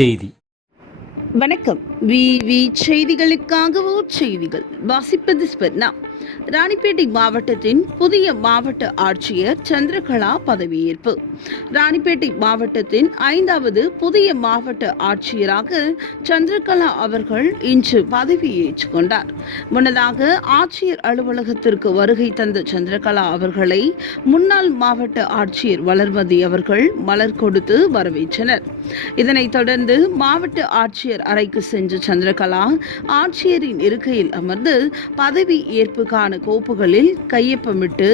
செய்தி. வணக்கம். வி செய்திகளுக்காகவோ செய்திகள் வாசிப்பது ஸ்பர்ணா ராணிப்பேட்டை மாவட்டத்தின் புதிய மாவட்ட ஆட்சியர் சந்திரகலா பதவியேற்பு. ராணிப்பேட்டை மாவட்டத்தின் ஐந்தாவது புதிய மாவட்ட ஆட்சியராக சந்திரகலா அவர்கள் இன்று பதவியேற்றுக் கொண்டார். முன்னதாக ஆட்சியர் அலுவலகத்திற்கு வருகை தந்த சந்திரகலா அவர்களை முன்னாள் மாவட்ட ஆட்சியர் வளர்மதி அவர்கள் மலர் கொடுத்து வரவேற்றனர். இதனைத் தொடர்ந்து மாவட்ட ஆட்சியர் அறைக்கு சென்ற சந்திரகலா ஆட்சியரின் இருக்கையில் அமர்ந்து பதவி ஏற்புக்கான கோப்புகளில் கையொப்பமிட்டு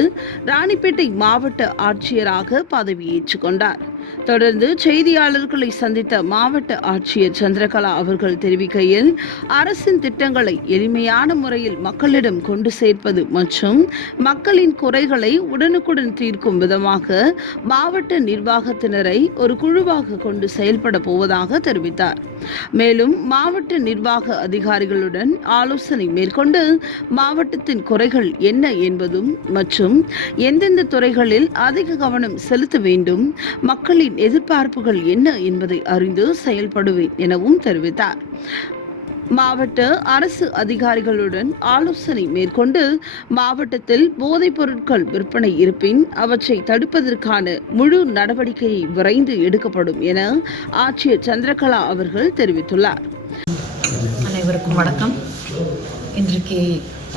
ராணிப்பேட்டை மாவட்ட ஆட்சியராக பதவியேற்றுக் கொண்டார். தொடர்ந்து செய்தியாளர்களை சந்தித்த மாவட்ட ஆட்சியர் சந்திரகலா அவர்கள் தெரிவிக்கையில் அரசின் திட்டங்களை எளிமையான முறையில் மக்களிடம் கொண்டு சேர்ப்பது மற்றும் மக்களின் குறைகளை உடனுக்குடன் தீர்க்கும் விதமாக மாவட்ட நிர்வாகத்தினரை ஒரு குழுவாக கொண்டு செயல்பட போவதாக தெரிவித்தார். மேலும் மாவட்ட நிர்வாக அதிகாரிகளுடன் ஆலோசனை மேற்கொண்டு மாவட்டத்தின் குறைகள் என்ன என்பதும் மற்றும் எந்தெந்த துறைகளில் அதிக கவனம் செலுத்த வேண்டும் மக்கள் மக்களின் எதிர்பார்ப்புகள் என்ன என்பதை அறிந்து செயல்படுவேன் எனவும் தெரிவித்தார். மாவட்ட அரசு அதிகாரிகளுடன் ஆலோசனை மேற்கொண்டு மாவட்டத்தில் போதைப் பொருட்கள் விற்பனை இருப்பின் அவற்றை தடுப்பதற்கான முழு நடவடிக்கையை விரைந்து எடுக்கப்படும் என ஆட்சியர் சந்திரகலா அவர்கள் தெரிவித்துள்ளார். அனைவருக்கும் வணக்கம். இன்றைக்கு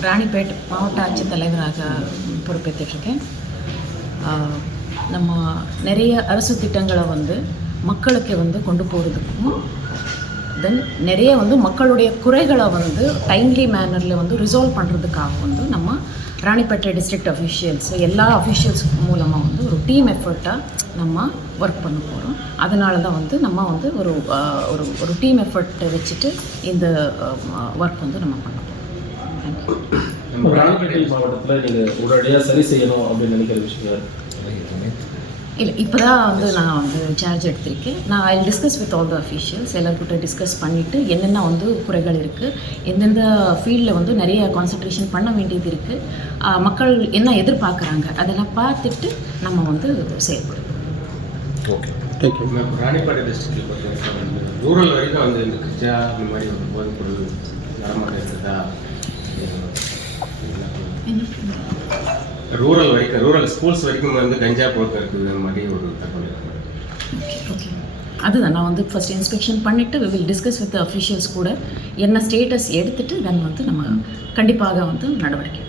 ராணிப்பேட் மாவட்ட ஆட்சித்தலைவராக பொறுப்பேற்றிருக்கேன் நம்ம நிறைய அரசு திட்டங்களை வந்து மக்களுக்கு வந்து கொண்டு போகிறதுக்கும் தென் நிறைய வந்து மக்களுடைய குறைகளை வந்து டைம்லி மேனரில் வந்து ரிசால்வ் பண்ணுறதுக்காக வந்து நம்ம ராணிப்பேட்டை டிஸ்ட்ரிக்ட் அஃபிஷியல்ஸ் எல்லா அஃபிஷியல்ஸ் மூலமாக வந்து ஒரு டீம் எஃபர்ட்டாக நம்ம ஒர்க் பண்ண போகிறோம் அதனால தான் வந்து நம்ம வந்து ஒரு ஒரு ஒரு டீம் எஃபர்ட்டை வச்சுட்டு இந்த ஒர்க் வந்து நம்ம பண்ண போகிறோம் மாவட்டத்தில் நீங்கள் உடனடியாக சரி செய்யணும் அப்படின்னு நினைக்கிற விஷயம் இல்லை இப்போ தான் வந்து நான் வந்து சார்ஜ் எடுத்திருக்கேன். நான் I discuss with all the officials எல்லாருக்கிட்ட discuss பண்ணிவிட்டு என்னென்ன வந்து குறைகள் இருக்குது எந்தெந்த ஃபீல்டில் வந்து நிறைய கான்சன்ட்ரேஷன் பண்ண வேண்டியது இருக்குது மக்கள் என்ன எதிர்பார்க்குறாங்க அதெல்லாம் பார்த்துட்டு நம்ம வந்து செயல்படுவோம் நம்ம ராணிப்பேட்டை டிஸ்ட்ரிக்டில் பார்த்தீங்கன்னா ரூரல் வரைக்கும் வந்து இந்த கிஜா இந்த மாதிரி ஒரு போதைப் பொருள் வரமாட்டேன் இருக்குதா ரூரல் வரைக்கும் ரூரல் ஸ்கூல்ஸ் வரைக்கும் வந்து கஞ்சா போக்கு இருக்குது மாதிரி ஒரு தகவல் ஓகே அதுதான் நான் வந்து ஃபஸ்ட் இன்ஸ்பெக்ஷன் பண்ணிவிட்டு we will discuss with officials கூட என்ன ஸ்டேட்டஸ் எடுத்துட்டு தென் வந்து நம்ம கண்டிப்பாக வந்து நடவடிக்கை